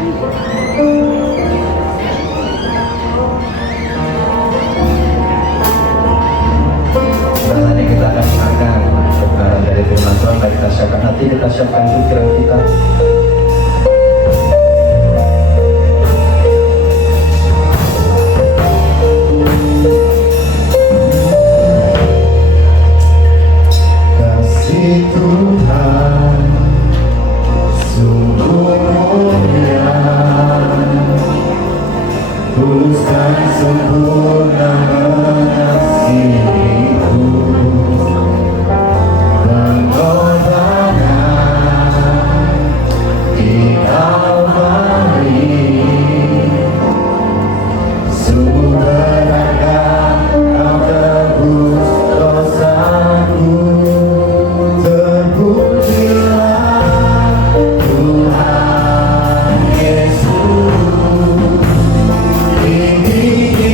Rasanya kita akan mendengarkan kebenaran dari firman Tuhan. Mari kita siapkan hati, kita siapkan pikiran kita. Kasih Tuhan sungguh mulia, tulus dan sempurna mengasihiku, pengorbanan di Kalvari, sungguh berharga Kau tebus dosaku. Terpujilah Tuhan Yesus, tinggi di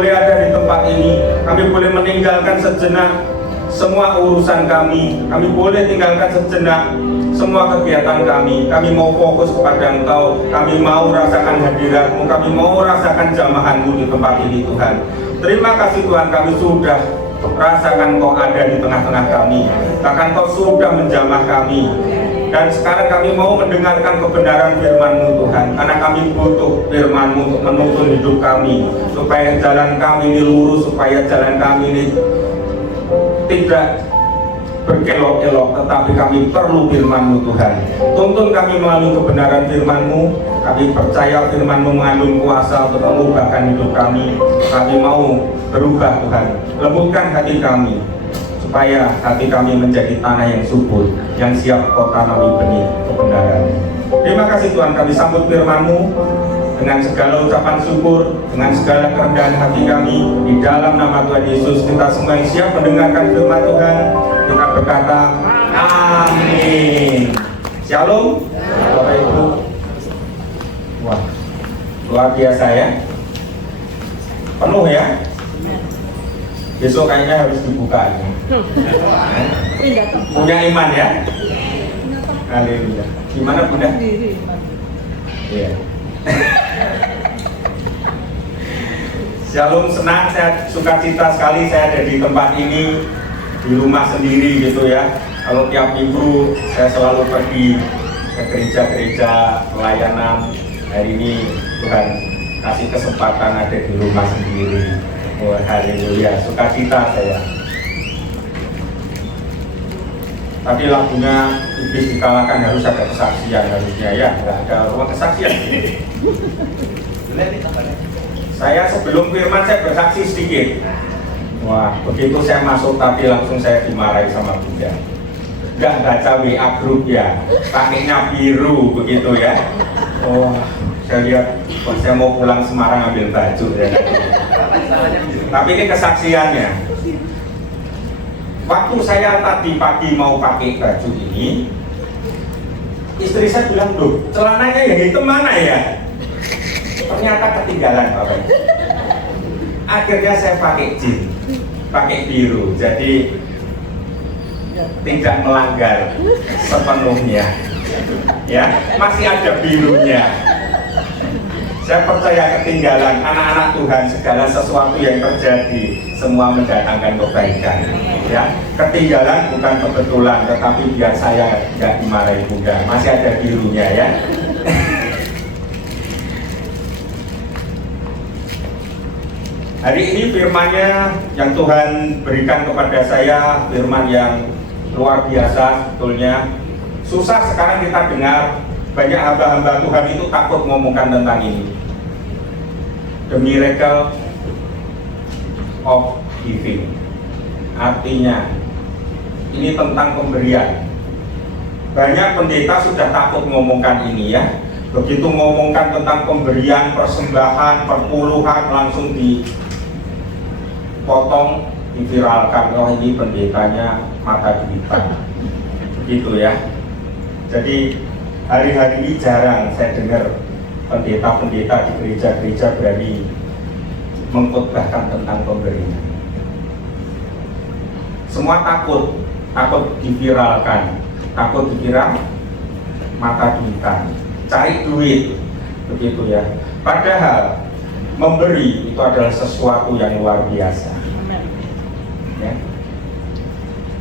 boleh ada di tempat ini, kami boleh meninggalkan sejenak semua urusan kami boleh tinggalkan sejenak semua kegiatan kami mau fokus kepada Engkau, kami mau rasakan hadirat-Mu, kami mau rasakan jamahan-Mu di tempat ini Tuhan. Terima kasih Tuhan, kami sudah rasakan Kau ada di tengah-tengah kami, bahkan Kau sudah menjamah kami. Dan sekarang kami mau mendengarkan kebenaran firman-Mu Tuhan, karena kami butuh firman-Mu untuk menuntun hidup kami, supaya jalan kami ini lurus, supaya jalan kami ini tidak berkelok-kelok, tetapi kami perlu firman-Mu Tuhan. Tuntun kami melalui kebenaran firman-Mu. Kami percaya firman-Mu mengandung kuasa untuk mengubahkan hidup kami. Kami mau berubah Tuhan. Lembutkan hati kami, supaya hati kami menjadi tanah yang subur, yang siap Kau tanami benih kebenaran. Terima kasih Tuhan, kami sambut firman-Mu dengan segala ucapan syukur, dengan segala kerendahan hati kami. Di dalam nama Tuhan Yesus, kita semua yang siap mendengarkan firman Tuhan, kita berkata amin. Shalom Bapak Ibu. Wah, luar biasa ya, penuh ya. Besok kayaknya harus dibuka ini. Punya iman ya. Haleluya. Gimana Bunda? Iya. Shalom, senang, saya sukacita sekali saya ada di tempat ini, di rumah sendiri gitu ya. Kalau tiap minggu saya selalu pergi ke gereja-gereja pelayanan. Hari ini Tuhan kasih kesempatan ada di rumah sendiri. Wah, haleluya, sukacita saya. Tadi lagunya iblis dikalahkan, harus ada kesaksian harusnya ya, nggak ada ruang kesaksian. Saya sebelum firman saya bersaksi sedikit. Wah, begitu saya masuk tadi langsung saya dimarahi sama Bunda. Nggak baca WA grup ya, pakainya biru begitu ya. Oh, saya lihat, wah, saya mau pulang Semarang ambil baju ya. Tapi ini kesaksiannya. Waktu saya tadi pagi mau pakai baju ini, istri saya bilang, "Loh, celananya yang hitam mana ya?" Ternyata ketinggalan Bapak. Akhirnya saya pakai jeans, pakai biru, jadi tidak melanggar sepenuhnya. Ya, masih ada birunya. Saya percaya ketinggalan anak-anak Tuhan, segala sesuatu yang terjadi semua mendatangkan kebaikan. Ya, ketinggalan bukan kebetulan, tetapi biar saya tidak dimarahi Bunda, masih ada birunya ya. Hari ini firman-Nya yang Tuhan berikan kepada saya, firman yang luar biasa sebetulnya. Susah sekarang kita dengar, banyak hamba-hamba Tuhan itu takut ngomongkan tentang ini. The miracle of giving. Artinya ini tentang pemberian. Banyak pendeta sudah takut ngomongkan ini ya. Begitu ngomongkan tentang pemberian, persembahan, perpuluhan, langsung dipotong, diviralkan. Oh, ini pendetanya mata duitan. Begitu ya. Jadi hari-hari ini jarang saya dengar pendeta-pendeta di gereja-gereja berani mengkhotbahkan tentang pemberian. Semua takut diviralkan, takut diviral, mata duitan, cari duit, begitu ya. Padahal memberi itu adalah sesuatu yang luar biasa. Ya.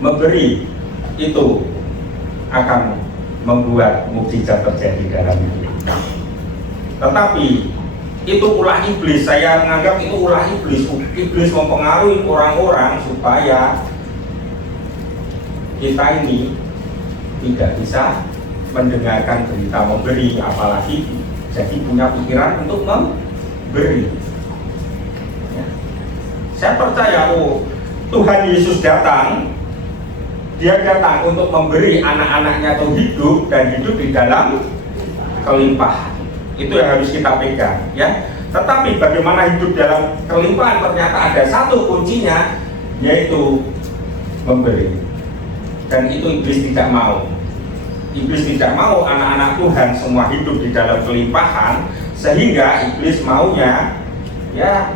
Memberi itu akan membuat mukjizat terjadi dalam hidup. Tetapi itu ulah iblis, saya menganggap itu ulah iblis. Iblis mempengaruhi orang-orang supaya kita ini tidak bisa mendengarkan berita memberi, apalagi jadi punya pikiran untuk memberi. Ya. Saya percaya, Tuhan Yesus datang, Dia datang untuk memberi anak-anaknya itu hidup dan hidup di dalam kelimpahan. Itu yang harus kita pegang, ya. Tetapi bagaimana hidup dalam kelimpahan, ternyata ada satu kuncinya, yaitu memberi. Dan itu iblis tidak mau. Iblis tidak mau anak-anak Tuhan semua hidup di dalam kelimpahan, sehingga iblis maunya ya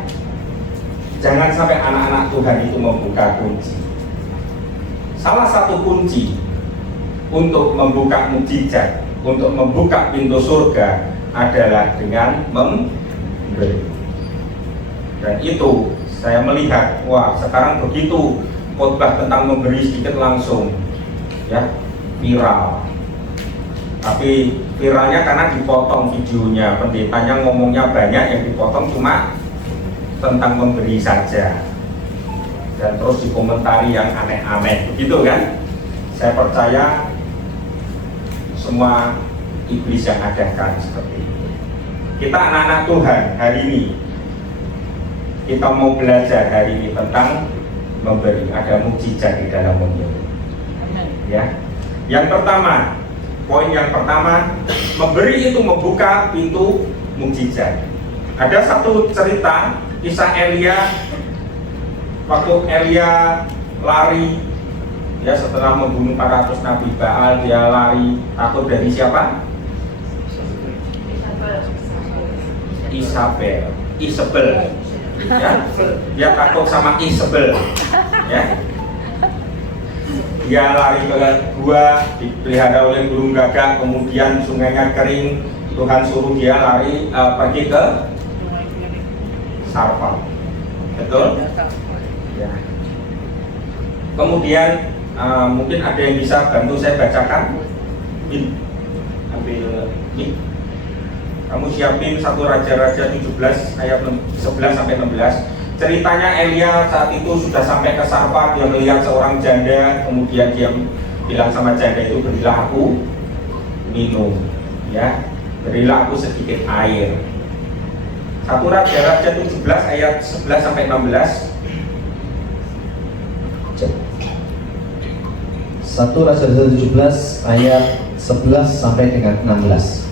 Jangan sampai anak-anak Tuhan itu membuka kunci. Salah satu kunci untuk membuka mukjizat, untuk membuka pintu surga adalah dengan memberi. Dan itu saya melihat, wah sekarang begitu khotbah tentang memberi sedikit langsung ya viral. Tapi viralnya karena dipotong videonya, pendetanya ngomongnya banyak, yang dipotong cuma tentang memberi saja, dan terus dikomentari yang aneh-aneh, begitu kan? Saya percaya semua iblis yang adakan seperti itu. Kita anak-anak Tuhan hari ini, kita mau belajar hari ini tentang memberi, ada mukjizat di dalam memberi. Ya, yang pertama, poin yang pertama, memberi itu membuka pintu mukjizat. Ada satu cerita kisah Elia, waktu Elia lari ya setelah membunuh 400 nabi Baal, dia lari takut dari siapa? Isabel ya, dia takut sama Isabel ya. Dia lari ke gua, dipelihara oleh burung gagak, kemudian sungainya kering, Tuhan suruh dia lari pergi ke Sarfat, betul? Ya. Kemudian mungkin ada yang bisa bantu saya bacakan. Ambil ini. Kamu siapin 1 Raja-Raja 17 ayat 11 sampai 16. Ceritanya Elia saat itu sudah sampai ke Sarfat, dia melihat seorang janda, kemudian dia bilang sama janda itu, berilah aku minum, ya, berilah aku sedikit air. 1 Raja-Raja 17 ayat 11 sampai 16. 1 Raja-Raja 17 ayat 11 sampai dengan 16.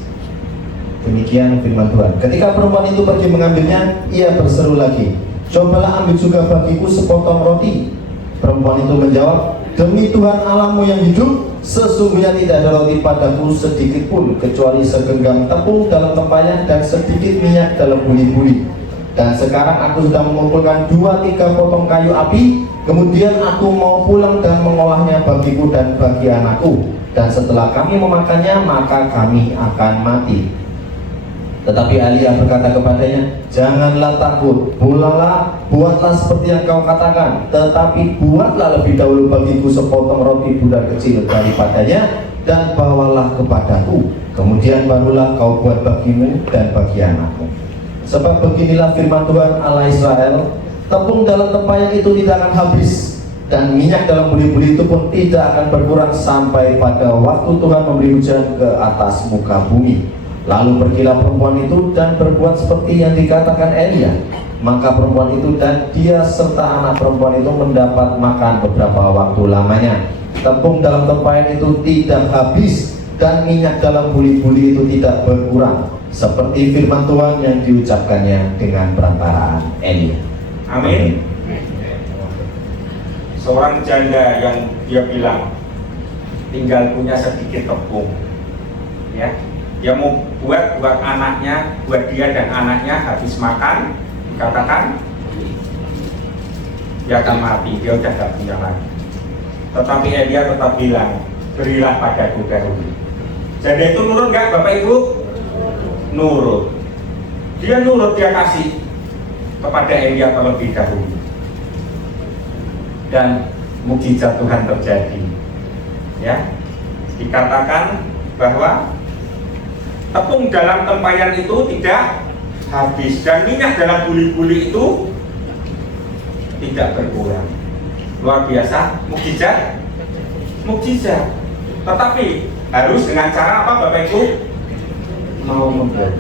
Demikian firman Tuhan. Ketika perempuan itu pergi mengambilnya, ia berseru lagi, cobalah ambil juga bagiku sepotong roti. Perempuan itu menjawab, demi Tuhan Allahmu yang hidup, sesungguhnya tidak ada roti padaku sedikit pun, kecuali segenggam tepung dalam tempayan dan sedikit minyak dalam buli-buli. Dan sekarang aku sudah mengumpulkan 2-3 potong kayu api, kemudian aku mau pulang dan mengolahnya bagiku dan bagi anakku. Dan setelah kami memakannya, maka kami akan mati. Tetapi Elia berkata kepadanya, janganlah takut, pulanglah, buatlah seperti yang kau katakan, tetapi buatlah lebih dahulu bagiku sepotong roti bundar kecil daripadanya, dan bawalah kepadaku, kemudian barulah kau buat bagimu dan bagi anakmu. Sebab beginilah firman Tuhan Allah Israel, tepung dalam tempayan itu tidak akan habis, dan minyak dalam buli-buli itu pun tidak akan berkurang sampai pada waktu Tuhan memberi hujan ke atas muka bumi. Lalu pergilah perempuan itu dan berbuat seperti yang dikatakan Elia. Maka perempuan itu dan dia serta anak perempuan itu mendapat makan beberapa waktu lamanya. Tepung dalam tempayan itu tidak habis, dan minyak dalam buli-buli itu tidak berkurang, seperti firman Tuhan yang diucapkannya dengan perantaraan Elia. Amin. Seorang janda yang dia bilang tinggal punya sedikit tepung, ya, dia mau buat anaknya, buat dia dan anaknya habis makan, dikatakan dia akan mati, dia udah gak punya lagi. Tetapi Elia tetap bilang, berilah padaku dahulu. Janda itu nurut gak Bapak Ibu? Nurut. Dia nurut, dia kasih kepada Elia terlebih dahulu. Dan mukjizat Tuhan terjadi. Ya, dikatakan bahwa tepung dalam tempayan itu tidak habis, dan minyak dalam buli-buli itu tidak berkurang. Luar biasa, mukjizat. Mukjizat. Tetapi harus dengan cara apa Bapak Ibu? Mau memberi.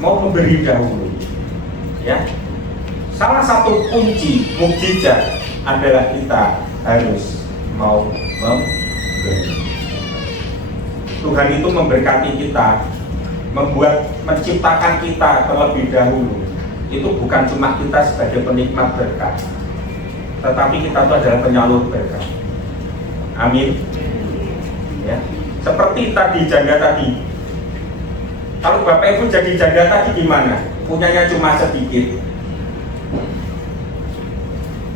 Mau memberi dahulu. Ya. Salah satu kunci mukjizat adalah kita harus mau memberi. Tuhan itu memberkati kita, menciptakan kita terlebih dahulu. Itu bukan cuma kita sebagai penikmat berkat, tetapi kita itu adalah penyalur berkat. Amin. Ya. Seperti tadi janda tadi. Kalau Bapak Ibu jadi janda tadi gimana? Punyanya cuma sedikit.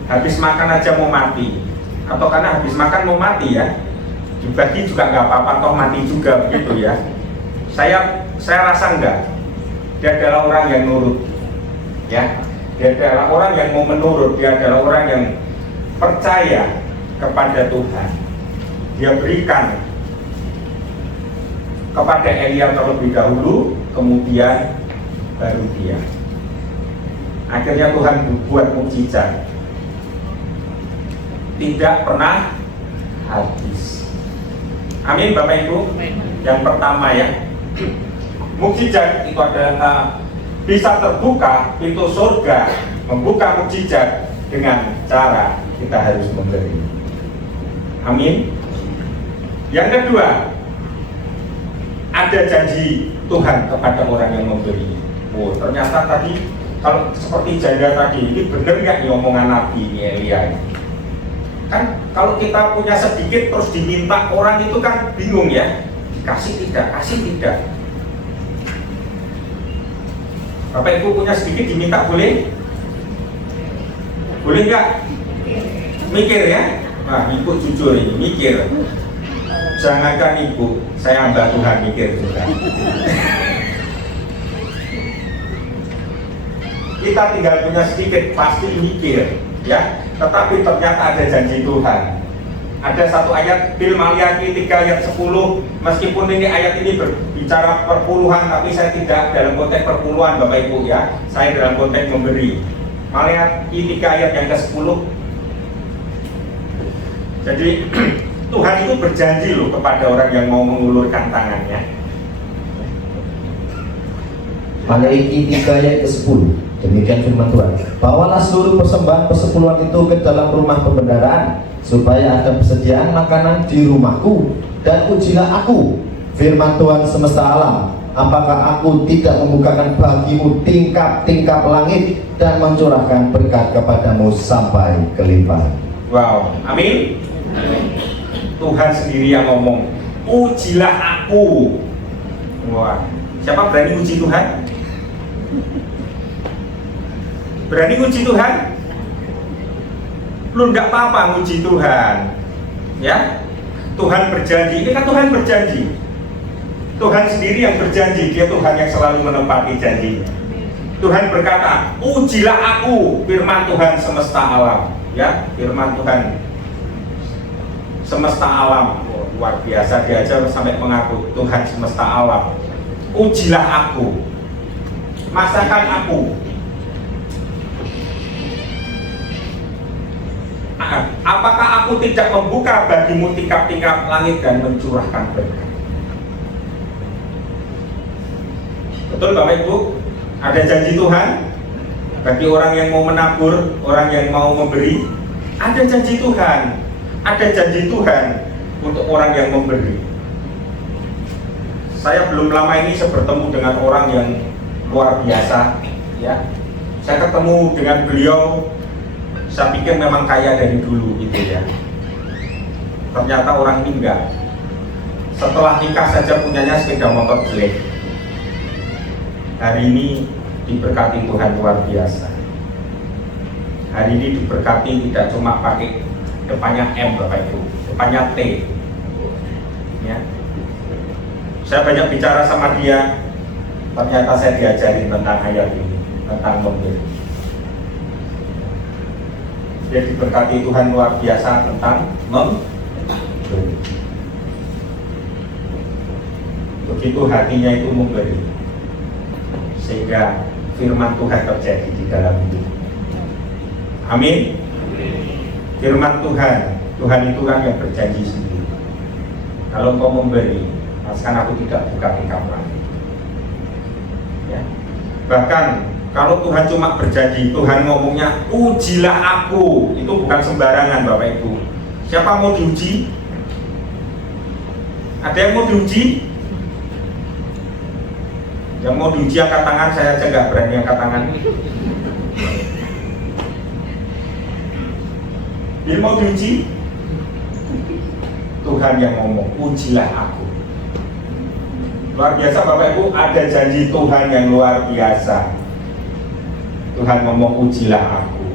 habis makan aja mau mati, atau karena habis makan mau mati ya, dibagi juga nggak apa-apa, toh mati juga begitu ya. Saya rasa enggak. Dia adalah orang yang nurut, ya. Dia adalah orang yang mau menurut. Dia adalah orang yang percaya kepada Tuhan. Dia berikan kepada Elia terlebih dahulu, kemudian baru dia. Akhirnya Tuhan buat mukjizat, tidak pernah habis. Amin Bapak Ibu. Yang pertama ya, mukjizat itu adalah bisa terbuka pintu surga, membuka mukjizat dengan cara kita harus memberi. Amin. Yang kedua, ada janji Tuhan kepada orang yang memberi. Oh, ternyata tadi kalau seperti janda tadi, ini benar nggak nih omongan Nabi ini Elia? Kan kalau kita punya sedikit terus diminta orang itu kan bingung ya, kasih tidak, kasih tidak. Bapak Ibu punya sedikit diminta boleh? Boleh nggak? Mikir ya? Nah, Ibu jujur ini, mikir. Jangankan Ibu, saya hamba Tuhan mikir juga. Kita tinggal punya sedikit, pasti mikir ya. Tetapi ternyata ada janji Tuhan. Ada satu ayat Bil Maliaki 3 ayat 10. Meskipun ini ayat ini berbicara perpuluhan, tapi saya tidak dalam konteks perpuluhan Bapak Ibu ya. Saya dalam konteks memberi. Maliaki 3 ayat yang ke-10. Jadi Tuhan itu berjanji loh kepada orang yang mau mengulurkan tangannya. Maliaki 3 ayat ke-10. Demikian firman Tuhan. Bawalah seluruh persembahan persepuluhan itu ke dalam rumah pembendaraan, supaya ada persediaan makanan di rumahku, dan ujilah aku, firman Tuhan semesta alam, apakah aku tidak membukakan bagimu tingkap-tingkap langit dan mencurahkan berkat kepadamu sampai kelimpahan. Wow, amin. Tuhan sendiri yang ngomong, ujilah aku. Wah, siapa berani uji Tuhan? Berani uji Tuhan? Lu nggak apa-apa nguji Tuhan, ya. Tuhan berjanji, ini kan Tuhan berjanji. Tuhan sendiri yang berjanji, dia Tuhan yang selalu menepati janji. Tuhan berkata, ujilah aku, firman Tuhan semesta alam, ya, firman Tuhan semesta alam. Oh, luar biasa, dia aja sampai mengaku Tuhan semesta alam. Ujilah aku, masakan aku. Apakah aku tidak membuka bagimu tingkap-tingkap langit dan mencurahkan berkat? Betul Bapak Ibu? Ada janji Tuhan bagi orang yang mau menabur, orang yang mau memberi. Ada janji Tuhan. Ada janji Tuhan untuk orang yang memberi. Saya belum lama ini saya bertemu dengan orang yang luar biasa, ya. Saya ketemu dengan beliau, saya pikir memang kaya dari dulu gitu ya. Ternyata orang ini enggak. Setelah nikah saja punyanya sepeda motor jelek. Hari ini diberkati Tuhan luar biasa. Hari ini diberkati tidak cuma pakai depannya M Bapak Ibu, depannya T. Ya. Saya banyak bicara sama dia. Ternyata saya diajarin tentang ayat ini, tentang memberi. Dia diberkati Tuhan luar biasa tentang memberi. Begitu hatinya itu memberi, sehingga firman Tuhan terjadi di dalam hidup. Amin. Firman Tuhan itu kan yang berjanji sendiri. Kalau engkau memberi, masakan aku tidak buka tingkap langit. Ya. Bahkan kalau Tuhan cuma berjanji, Tuhan ngomongnya ujilah aku, itu bukan sembarangan Bapak Ibu. Siapa mau diuji? Ada yang mau diuji? Yang mau diuji angkat tangan, saya aja nggak berani angkat tangan. Dia mau diuji? Tuhan yang ngomong, ujilah aku. Luar biasa Bapak Ibu, ada janji Tuhan yang luar biasa. Tuhan ngomong ujilah aku.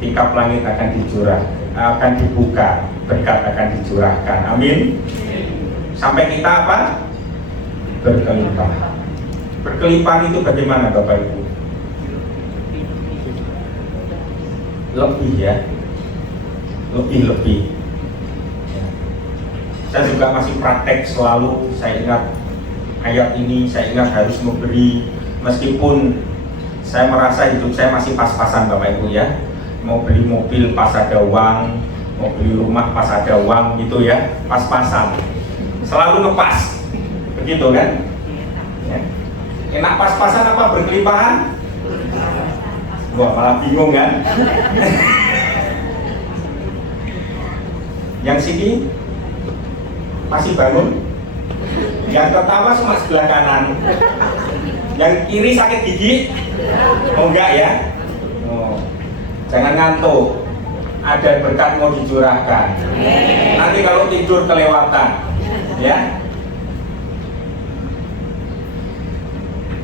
tingkap langit akan akan dibuka, berkat akan dicurahkan. Amin. Sampai kita apa? Berkelimpahan. Berkelimpahan itu bagaimana Bapak Ibu? Lebih ya, lebih. Saya juga masih praktek selalu, saya ingat ayat ini, saya ingat harus memberi, meskipun saya merasa hidup saya masih pas-pasan Bapak Ibu ya. Mau beli mobil pas ada uang, mau beli rumah pas ada uang gitu ya, pas-pasan. Selalu ngepas, begitu kan? Ya. Enak pas-pasan apa berkelimpahan? Wah, malah bingung kan? Yang sini masih bangun, yang tertawa cuma sebelah kanan, yang kiri sakit gigi, oh enggak ya? Oh, jangan ngantuk, ada berkat mau dicurahkan. Nanti kalau tidur kelewatan, ya.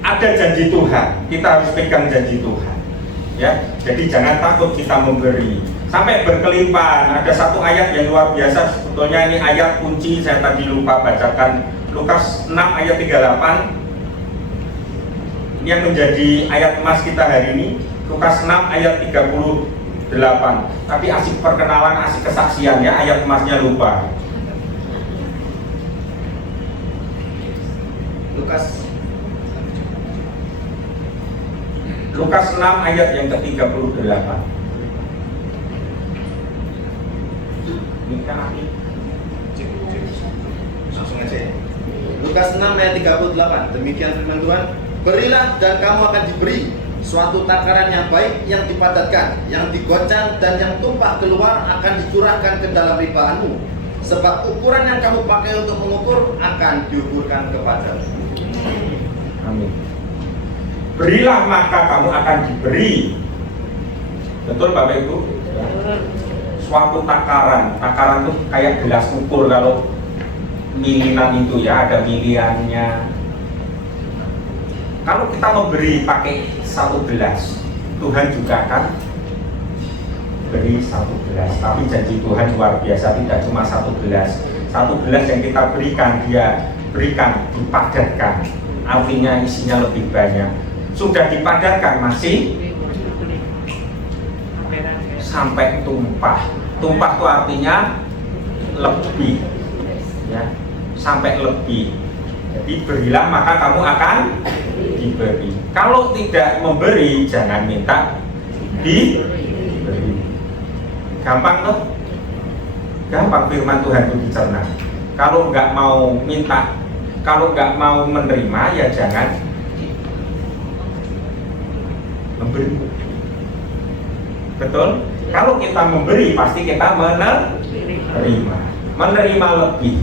Ada janji Tuhan, kita harus pegang janji Tuhan, ya. Jadi jangan takut kita memberi. Sampai berkelimpahan. Ada satu ayat yang luar biasa, sebetulnya ini ayat kunci, saya tadi lupa bacakan. Lukas 6 ayat 38. Ini yang menjadi ayat emas kita hari ini. Lukas 6 ayat 38. Tapi asik perkenalan, asik kesaksian ya, ayat emasnya lupa. Lukas 6 ayat yang ke-38. Ini kan Langsung aja ya. Lukas 6 ayat 38. Demikian firman Tuhan. Berilah dan kamu akan diberi suatu takaran yang baik, yang dipadatkan, yang digoncang dan yang tumpah keluar akan dicurahkan ke dalam ribaanmu. Sebab ukuran yang kamu pakai untuk mengukur akan diukurkan kepadamu. Amin. Berilah maka kamu akan diberi. Betul Bapak Ibu? Suatu takaran itu kayak gelas ukur. Kalau milinan itu ya ada miliannya. Kalau kita memberi pakai satu gelas, Tuhan juga akan beri satu gelas. Tapi janji Tuhan luar biasa, tidak cuma satu gelas. Satu gelas yang kita berikan, Dia berikan dipadatkan, artinya isinya lebih banyak. Sudah dipadatkan masih sampai tumpah. Tumpah itu artinya lebih, ya, sampai lebih. Jadi berilah maka kamu akan diberi. Kalau tidak memberi jangan minta diberi. Gampang tuh? Gampang firman Tuhan itu dicerna. Kalau nggak mau minta, kalau nggak mau menerima ya jangan memberi. Betul? Kalau kita memberi pasti kita menerima lebih.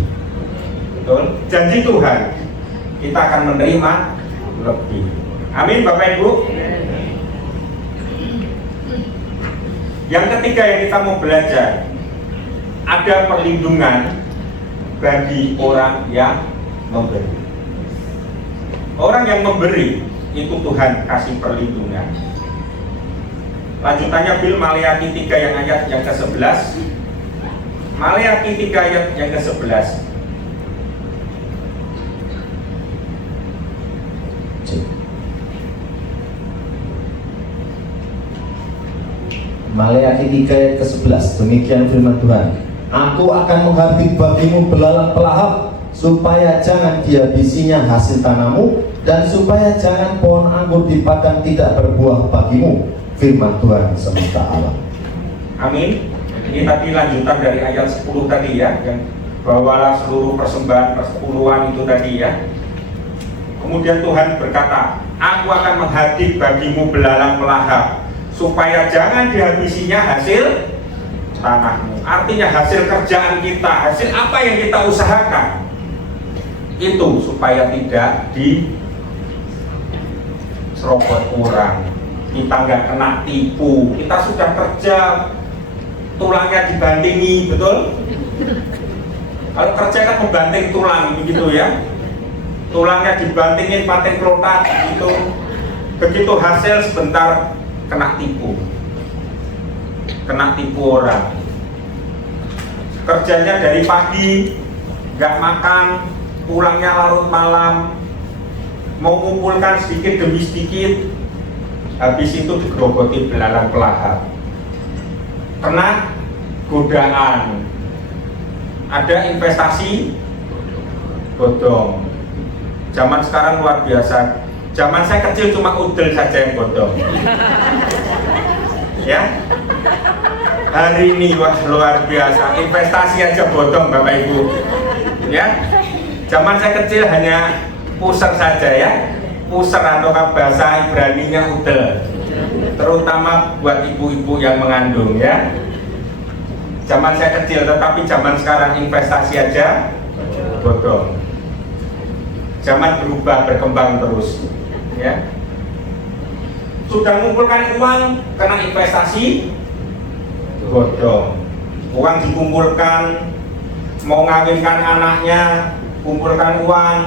Betul? Janji Tuhan kita akan menerima lebih. Amin Bapak Ibu. Yang ketiga yang kita mau belajar, ada perlindungan bagi orang yang memberi. Orang yang memberi itu Tuhan kasih perlindungan. Lanjutannya Bil Maleakhi 3 yang ayat yang ke-11. Maleakhi 3 ayat yang ke-11. Maleakhi 3 ayat ke-11. Demikian firman Tuhan. Aku akan menghabis bagimu belalang pelahap, supaya jangan dihabisinya hasil tanahmu, dan supaya jangan pohon anggur di padang tidak berbuah bagimu. Firman Tuhan semesta alam. Amin. Ini tadi lanjutan dari ayat 10 tadi ya, yang bawalah seluruh persembahan persepuluhan itu tadi ya. Kemudian Tuhan berkata, aku akan menghadir bagimu belalang pelahap, supaya jangan dihabisinya hasil tanahmu. Artinya hasil kerjaan kita, hasil apa yang kita usahakan, itu supaya tidak diserobot orang. Kita nggak kena tipu. Kita sudah kerja, tulangnya dibantingi, betul? Kalau kerja kan membanting tulang, begitu ya. Tulangnya dibantingin paten klotat, gitu. Begitu hasil sebentar kena tipu. kena tipu orang. Kerjanya dari pagi, nggak makan, pulangnya larut malam, mau ngumpulkan sedikit demi sedikit, habis itu digerogoti belalang pelahap. Kena godaan, ada investasi bodong. Zaman sekarang luar biasa. Zaman saya kecil cuma udel saja yang bodong. Ya, hari ini wah luar biasa, investasi aja bodong Bapak Ibu. Ya, zaman saya kecil hanya puser saja ya, puser atau bahasa Ibraninya udel, terutama buat ibu-ibu yang mengandung ya. Zaman saya kecil, tetapi zaman sekarang investasi aja bodong. Zaman berubah, berkembang terus ya. Sudah mengumpulkan uang, kena investasi bodong. Uang dikumpulkan, mau ngawinkan anaknya, kumpulkan uang,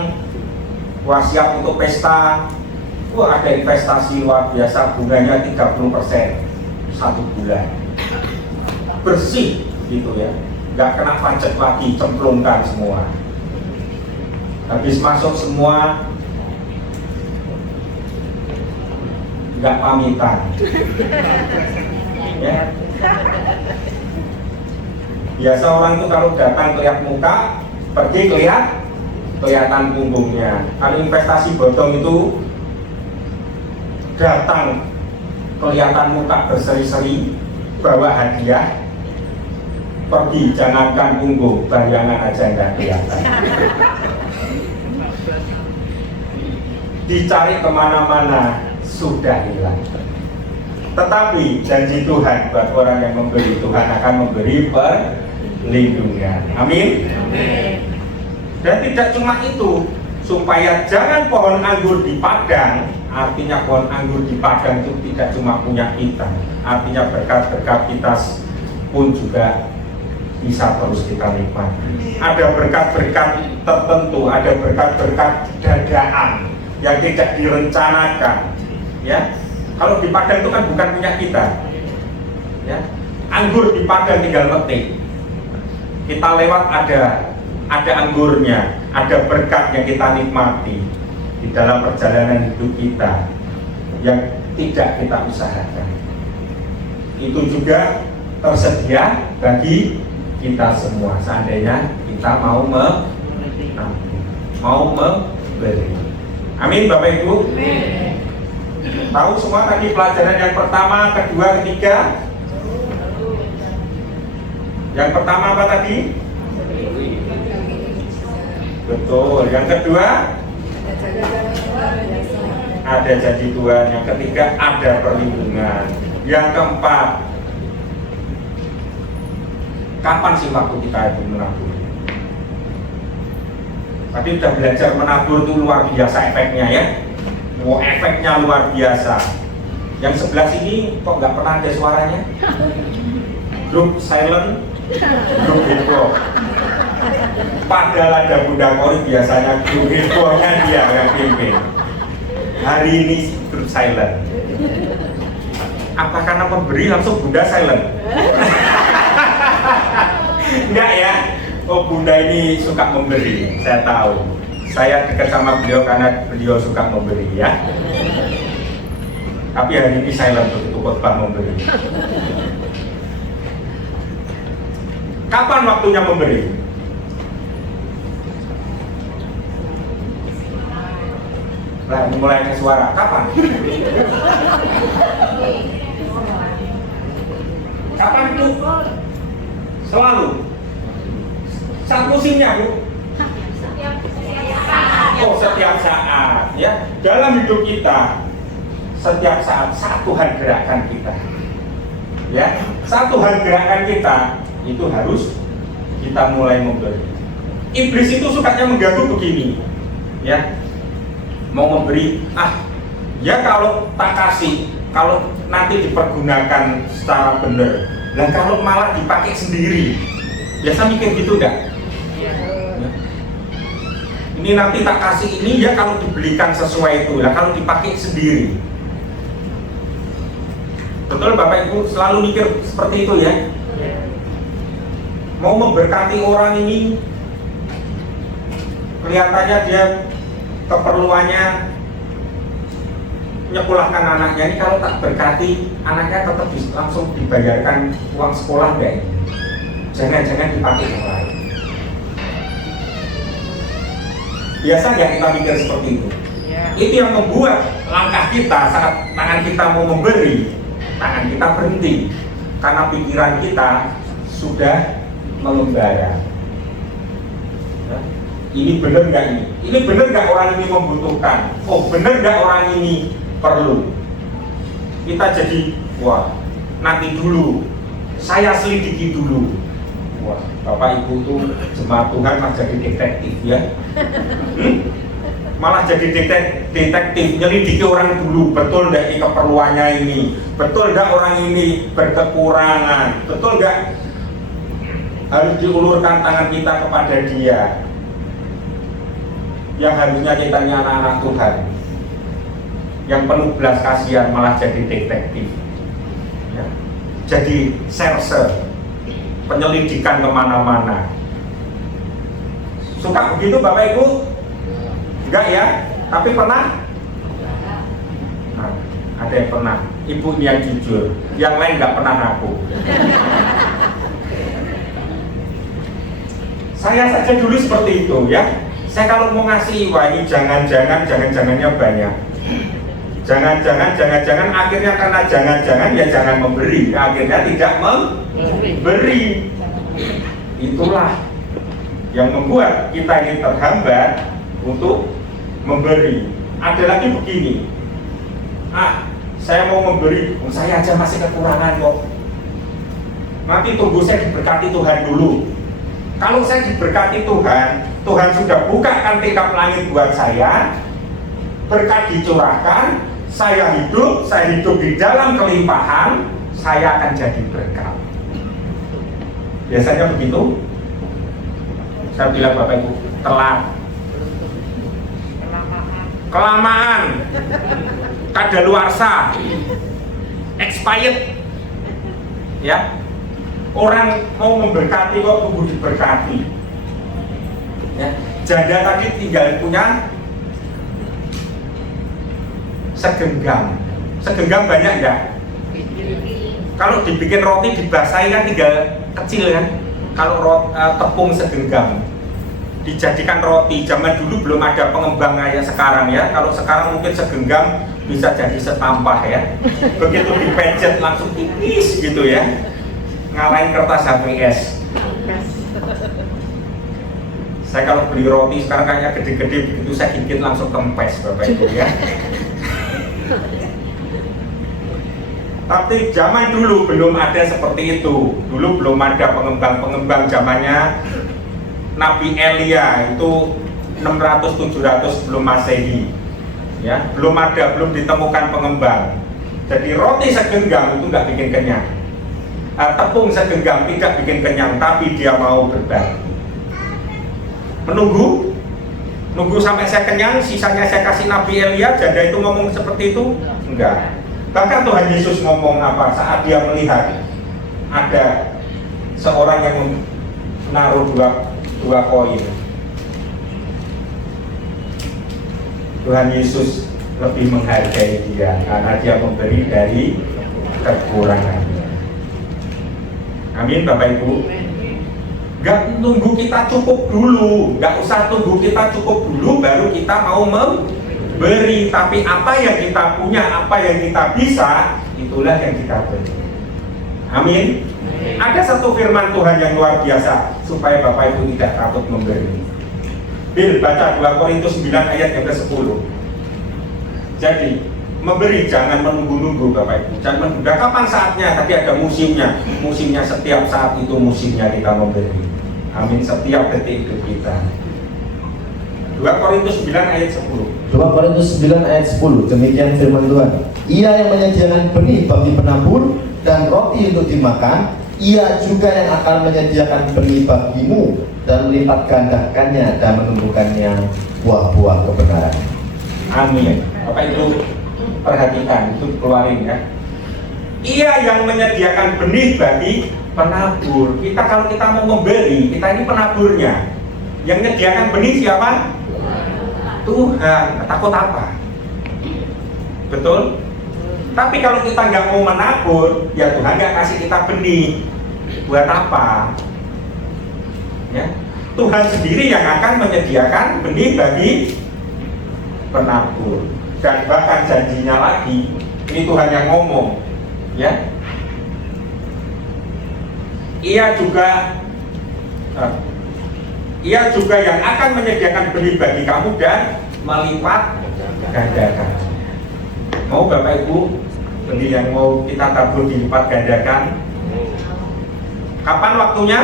wah siap untuk pesta. Wah ada investasi luar biasa, bunganya 30% 1 bulan. Bersih gitu ya, nggak kena pajak lagi, cemplungkan semua. Habis masuk semua, nggak pamitan. Ya. Biasa orang itu kalau datang lihat muka, pergi kelihatan punggungnya. Kalau investasi bodong itu datang kelihatan muka berseri-seri, bawa hadiah, pergi jangankan punggung, bayangan aja nggak kelihatan. Dicari kemana-mana sudah hilang. Tetapi janji Tuhan buat orang yang memberi, Tuhan akan memberi perlindungan. Amin. Dan tidak cuma itu, supaya jangan pohon anggur di padang. Artinya pohon anggur di padang itu tidak cuma punya kita, artinya berkat-berkat kita pun juga bisa terus kita nikmati. Ada berkat-berkat tertentu, ada berkat-berkat dadaan yang tidak direncanakan. Ya, kalau di padang itu kan bukan punya kita. Ya, anggur di padang tinggal metik. Kita lewat ada anggurnya, ada berkat yang kita nikmati di dalam perjalanan hidup kita yang tidak kita usahakan. Itu juga tersedia bagi kita semua. Seandainya kita mau memberi. Amin Bapak Ibu. Tahu semua tadi pelajaran yang pertama, kedua, ketiga. Yang pertama apa tadi? Betul. Yang kedua ada janji Tuhan. Yang ketiga ada perlindungan. Yang keempat, kapan sih waktu kita itu menabur? Tadi udah belajar menabur itu luar biasa efeknya ya. Wow, efeknya luar biasa. Yang sebelah sini kok nggak pernah ada suaranya? Grup silent, grup hippo. Padahal ada Bunda Kori biasanya grup hipponya dia yang pimpin. Hari ini grup silent. Apa karena pemberi langsung Bunda silent? Enggak ya. Oh Bunda ini suka memberi, saya tahu. Saya dekat sama beliau karena beliau suka memberi ya. Tapi hari ini silent begitu khotbah memberi. Kapan waktunya memberi? Nah, mulainya suara. Kapan? Kapan itu? Selalu. Saat musimnya, Bu. Oh, setiap saat ya. Dalam hidup kita setiap saat saat Tuhan gerakkan kita. Ya, saat Tuhan gerakkan kita itu harus kita mulai memberi. Iblis itu sukanya mengganggu begini. Ya. Mau memberi, ya kalau tak kasih, kalau nanti dipergunakan secara benar. Nah, kalau malah dipakai sendiri. Biasa mikir gitu enggak? Ini nanti tak kasih ini ya kalau dibelikan sesuai itu, lah kalau dipakai sendiri. Betul Bapak Ibu selalu mikir seperti itu ya. Mau memberkati orang ini, kelihatannya dia keperluannya menyekolahkan anaknya, ini kalau tak berkati anaknya tetap langsung dibayarkan uang sekolah enggak? Jangan-jangan dipakai yang lain. Biasa nggak kita mikir seperti itu? Itu yang membuat langkah kita saat tangan kita mau memberi, tangan kita berhenti karena pikiran kita sudah mengembara. Ini benar nggak ini? Ini benar nggak orang ini membutuhkan? Oh benar nggak orang ini perlu? Kita jadi wah nanti dulu, saya selidiki dulu. Wah Bapak Ibu tuh jemaat Tuhan malah jadi detektif ya. Malah jadi detektif, nyelidiki orang dulu, betul nggak ini keperluannya ini, betul nggak orang ini berkekurangan, betul nggak harus diulurkan tangan kita kepada dia. Yang harusnya kita anak-anak Tuhan yang penuh belas kasihan malah jadi detektif ya. Jadi serse, penyelidikan kemana-mana. Suka begitu Bapak Ibu? Enggak ya? Tapi pernah? Nah, ada yang pernah. Ibu ini yang jujur, yang lain nggak pernah ngaku. Saya saja dulu seperti itu ya. Saya kalau mau ngasih, wah ini jangan-jangannya banyak. Jangan-jangan akhirnya karena jangan-jangan ya jangan memberi. Akhirnya tidak memberi. Itulah yang membuat kita ini terhambat untuk memberi. Ada lagi begini. Saya mau memberi, saya aja masih kekurangan kok. Nanti tunggu saya diberkati Tuhan dulu. Kalau saya diberkati Tuhan, Tuhan sudah bukakan tingkap langit buat saya, berkat dicurahkan, saya hidup di dalam kelimpahan, saya akan jadi berkat. Biasanya begitu. Saya bilang Bapak Ibu, telat, kelamaan, kadaluarsa, expired, ya. Orang mau memberkati kok tunggu diberkati. Ya, janda tadi tinggal punya segenggam. Segenggam banyak enggak? Kalau dibikin roti dibasahi kan tinggal kecil kan. Kalau tepung segenggam dijadikan roti. Zaman dulu belum ada pengembang kayak sekarang ya. Kalau sekarang mungkin segenggam bisa jadi setampah ya. Begitu dipencet langsung tipis gitu ya. Ngalahin kertas HPS. Saya kalau beli roti sekarang kayaknya gede-gede begitu saya gigit langsung kempes Bapak Ibu ya. Tapi zaman dulu belum ada seperti itu. Dulu belum ada pengembang-pengembang zamannya Nabi Elia itu 600-700 sebelum Masehi. Ya, belum ditemukan pengembang. Jadi roti segenggam itu nggak bikin kenyang. Tepung segenggam tidak bikin kenyang, tapi dia mau berbagi. Nunggu sampai saya kenyang, sisanya saya kasih Nabi Elia. Janda itu ngomong seperti itu? Enggak. Bahkan Tuhan Yesus ngomong apa saat dia melihat ada seorang yang menaruh dua koin. Tuhan Yesus lebih menghargai dia karena dia memberi dari kekurangannya. Amin Bapak Ibu. Gak tunggu kita cukup dulu, gak usah tunggu kita cukup dulu baru kita mau memberi. Tapi apa yang kita punya, apa yang kita bisa, itulah yang kita beri. Amin. Ada satu firman Tuhan yang luar biasa supaya Bapak Ibu tidak takut memberi. Bil baca 2 Korintus 9 ayat yang ke-10. Jadi memberi jangan menunggu-nunggu Bapak Ibu. Jangan menunda kapan saatnya, tapi ada musimnya. Musimnya setiap saat itu musimnya kita memberi. Amin, setiap detik hidup kita. 2 Korintus 9 ayat 10. 2 Korintus 9 ayat 10. Demikian firman Tuhan. Ia yang menyediakan benih bagi penabur dan roti untuk dimakan, ia juga yang akan menyediakan benih bagimu dan melipat gandakannya dan menumbuhkannya buah-buah kebenaran. Amin. Bapak Ibu perhatikan, itu keluarin ya. Ia yang menyediakan benih bagi penabur. Kalau kita mau memberi, kita ini penaburnya. Yang menyediakan benih siapa? Tuhan. Takut apa? Betul? Tapi kalau kita nggak mau menabur, ya Tuhan nggak kasih kita benih. Buat apa? Ya, Tuhan sendiri yang akan menyediakan benih bagi penabur. Dan bahkan janjinya lagi, ini Tuhan yang ngomong, ya. Ia juga yang akan menyediakan benih bagi kamu dan melipat gandakan. Mau Bapak Ibu benih yang mau kita tabur dilipat gandakan? Kapan waktunya?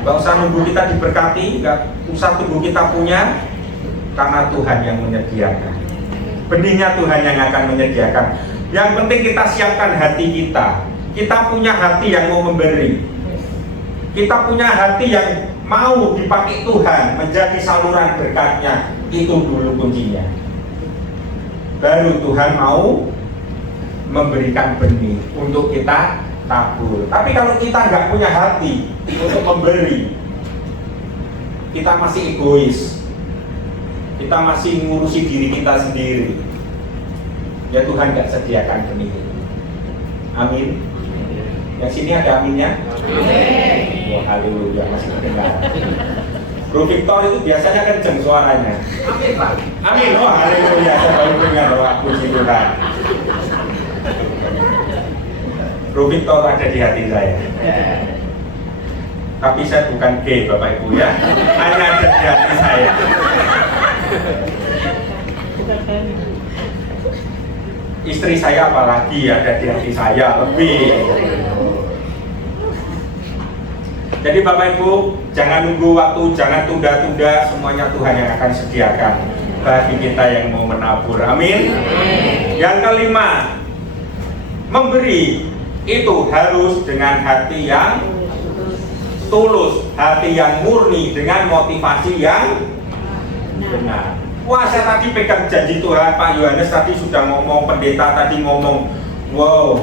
Gak usah nunggu kita diberkati, gak usah tunggu kita punya, karena Tuhan yang menyediakan. Benihnya Tuhan yang akan menyediakan. Yang penting kita siapkan hati kita. Kita punya hati yang mau memberi. Kita punya hati yang mau dipakai Tuhan menjadi saluran berkatnya. Itu dulu kuncinya. Baru Tuhan mau memberikan benih untuk kita tabur. Tapi kalau kita nggak punya hati untuk memberi, kita masih egois, kita masih ngurusi diri kita sendiri, ya Tuhan nggak sediakan benih. Amin. Yang sini ada aminnya? Amin. Wah, haleluya, masih mendengar. Bro Victor itu biasanya kenceng suaranya. Amin Pak. Amin. Oh haleluya, saya baru dengar doa puji Tuhan. Bro Victor ada di hati saya. Tapi saya bukan gay Bapak Ibu ya. Hanya ada di hati saya. Istri saya apalagi ada di hati saya lebih. Jadi Bapak Ibu, jangan nunggu waktu, jangan tunda-tunda, semuanya Tuhan yang akan sediakan bagi kita yang mau menabur. Amin. Yang kelima, memberi itu harus dengan hati yang tulus, hati yang murni, dengan motivasi yang benar. Wah, saya tadi pegang janji Tuhan, Pak Yohanes tadi sudah ngomong, pendeta tadi ngomong, wow.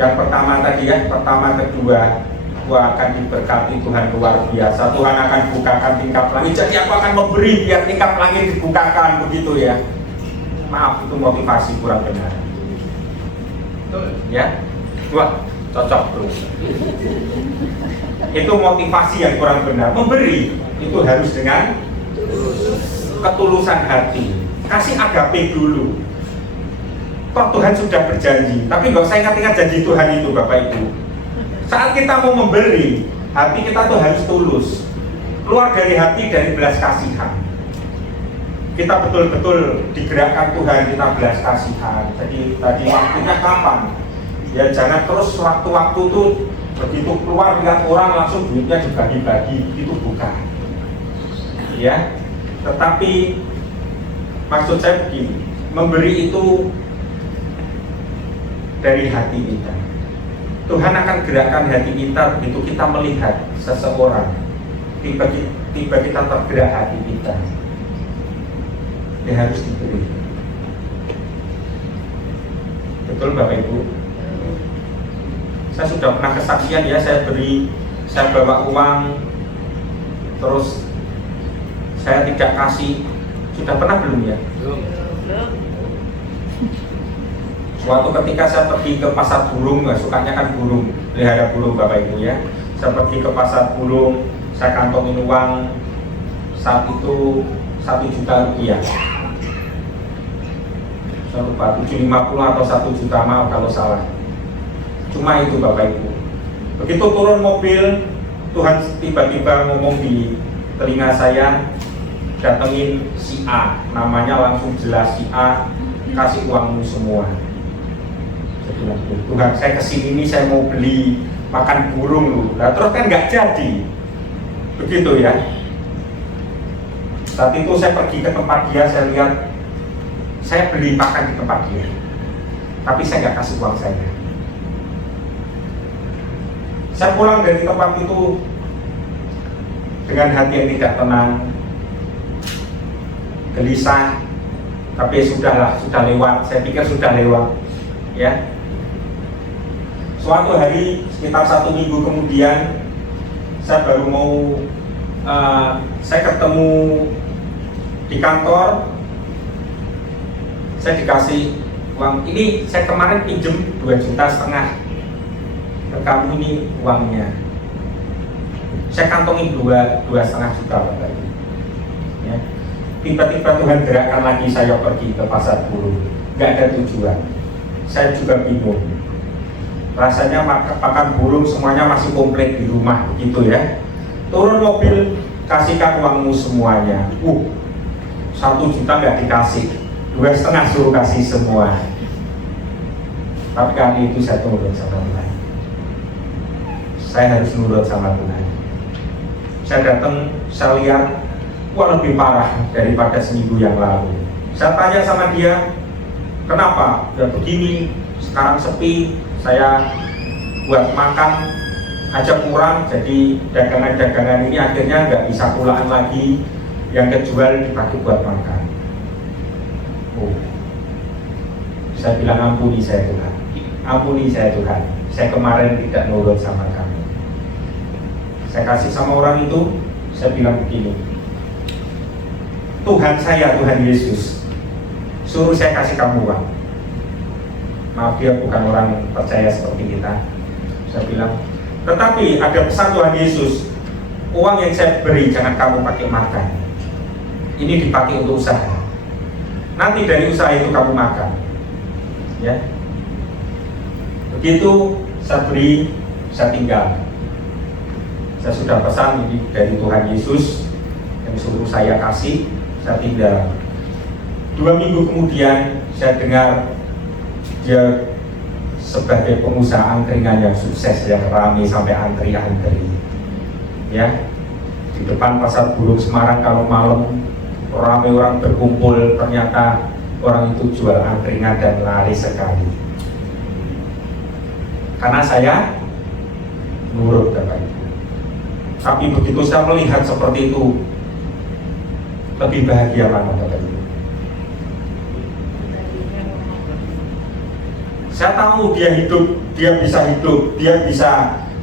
Yang pertama tadi ya, pertama kedua, gua akan diberkati Tuhan luar biasa. Tuhan akan bukakan tingkap langit. Jadi aku akan memberi biar tingkap langit dibukakan, begitu ya. Maaf, itu motivasi kurang benar. Ya, wah cocok bro. Itu motivasi yang kurang benar. Memberi itu harus dengan ketulusan hati. Kasih agape dulu. Toh Tuhan sudah berjanji. Tapi nggak usah ingat-ingat janji Tuhan itu Bapak Ibu. Saat kita mau memberi, hati kita tuh harus tulus. Keluar dari hati, dari belas kasihan. Kita betul-betul digerakkan Tuhan, kita belas kasihan. Jadi tadi waktunya kapan? Ya jangan terus waktu-waktu tuh begitu keluar lihat orang langsung duitnya dibagi-bagi, itu bukan. Ya, tetapi maksud saya begini, memberi itu dari hati kita. Tuhan akan gerakkan hati kita begitu kita melihat seseorang, tiba kita tergerak hati kita. Dia harus diberi. Betul Bapak Ibu? Saya sudah pernah kesaksian ya, saya bawa uang, terus saya tidak kasih. Sudah pernah belum ya? Belum. Suatu ketika saya pergi ke pasar burung, sukanya kan burung, pelihara burung Bapak Ibu ya. Saya pergi ke pasar burung, saya kantongin uang saat itu 1 juta rupiah. Saya lupa 750 atau 1 juta, maaf kalau salah. Cuma itu Bapak Ibu. Begitu turun mobil, Tuhan tiba-tiba ngomong di telinga saya, datengin si A, namanya langsung jelas si A, kasih uangmu semua. Tuhan, saya kesini nih saya mau beli makan burung lu. Nah terus kan nggak jadi, begitu ya. Saat itu saya pergi ke tempat dia, saya lihat saya beli makan di tempat dia, tapi saya nggak kasih uang saya. Saya pulang dari tempat itu dengan hati yang tidak tenang, gelisah, Tapi sudahlah, sudah lewat. Saya pikir sudah lewat, ya. Suatu hari sekitar 1 minggu kemudian, saya baru mau saya ketemu di kantor. Saya dikasih uang. Ini saya kemarin pinjem 2,5 juta ke kamu, ini uangnya. Saya kantongin 2,5 juta Bapak Ibu, ya. Tiba-tiba Tuhan gerakkan lagi saya pergi ke pasar burung, nggak ada tujuan. Saya juga bingung. Rasanya pakan burung semuanya masih komplit di rumah, begitu ya. Turun mobil, kasihkan uangmu semuanya. 1 juta nggak dikasih, 2,5 suruh kasih semua. Tapi kali itu saya nurut sama Tuhan. Saya harus nurut sama Tuhan. Saya datang, saya lihat, wah lebih parah daripada seminggu yang lalu. Saya tanya sama dia, kenapa? Ya begini, sekarang sepi, saya buat makan aja kurang, jadi dagangan-dagangan ini akhirnya nggak bisa pulaan lagi, yang kejual dipakai buat makan. Saya bilang, ampuni saya Tuhan, ampuni saya Tuhan, saya kemarin tidak nurut sama kamu. Saya kasih sama orang itu, saya bilang begini, Tuhan saya, Tuhan Yesus suruh saya kasih kamu uang. Maaf, dia bukan orang percaya seperti kita. Saya bilang, tetapi ada pesan Tuhan Yesus, uang yang saya beri jangan kamu pakai makan, ini dipakai untuk usaha. Nanti dari usaha itu kamu makan, ya. Begitu saya beri, saya tinggal. Saya sudah pesan ini dari Tuhan Yesus yang suruh saya kasih, saya tinggal. 2 minggu kemudian saya dengar dia sebagai pengusaha angkringan yang sukses, yang ramai sampai antri-antri, ya. Di depan pasar burung Semarang kalau malam ramai orang berkumpul, ternyata orang itu jual angkringan dan laris sekali. Karena saya nurut Bapak Ibu. Tapi begitu saya melihat seperti itu, lebih bahagia mana Bapak Ibu? Saya tahu dia hidup, dia bisa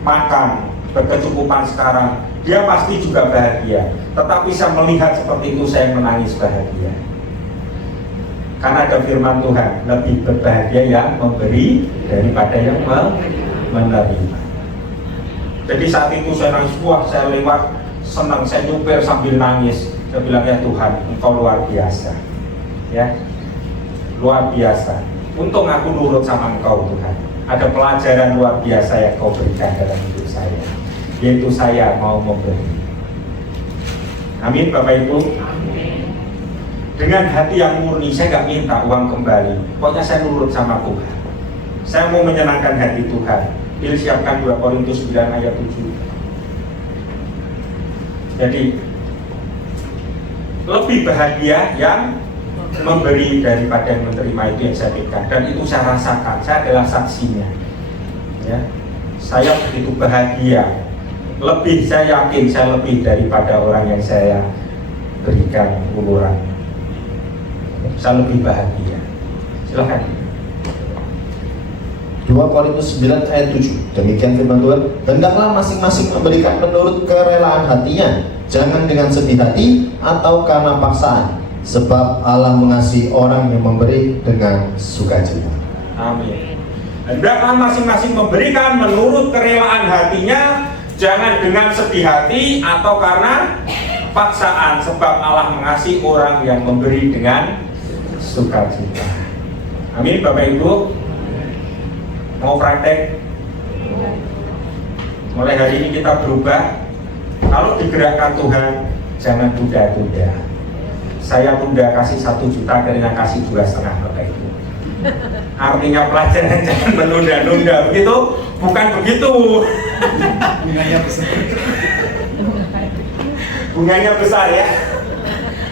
makan, berkecukupan sekarang, dia pasti juga bahagia. Tetapi saya melihat seperti itu, saya menangis bahagia. Karena ada firman Tuhan, lebih berbahagia yang memberi daripada yang menerima. Jadi saat itu saya nangis, wah saya lewat senang, saya nyupir sambil nangis. Saya bilang, ya Tuhan, Engkau luar biasa, ya, luar biasa. Untung aku nurut sama Engkau Tuhan. Ada pelajaran luar biasa yang Kau berikan dalam hidup saya, yaitu saya mau memberi. Amin Bapak Ibu. Dengan hati yang murni, saya gak minta uang kembali. Pokoknya saya nurut sama Tuhan. Saya mau menyenangkan hati Tuhan. Siapkan 2 Korintus 9 ayat 7. Jadi lebih bahagia yang memberi daripada yang menerima, itu yang saya berikan. Dan itu saya rasakan, saya adalah saksinya, ya. Saya begitu bahagia. Lebih, saya yakin saya lebih daripada orang yang saya berikan uluran. Saya lebih bahagia. Silakan. 2 Korintus 9 ayat 7. Demikian firman Tuhan, hendaklah masing-masing memberikan menurut kerelaan hatinya, jangan dengan sedih hati atau karena paksaan, sebab Allah mengasihi orang yang memberi dengan sukacita. Amin. Hendaklah masing-masing memberikan menurut kerelaan hatinya, jangan dengan sedih hati atau karena paksaan, sebab Allah mengasihi orang yang memberi dengan sukacita. Amin Bapak Ibu. Mau praktek? Mulai hari ini kita berubah. Kalau digerakkan Tuhan, jangan tunda-tunda. Saya tunda kasih 1 juta, akhirnya kasih 2,5 Bapak Ibu. Artinya pelajaran jangan menunda-nunda, begitu? Bukan begitu. Bunganya besar. Bunganya besar ya.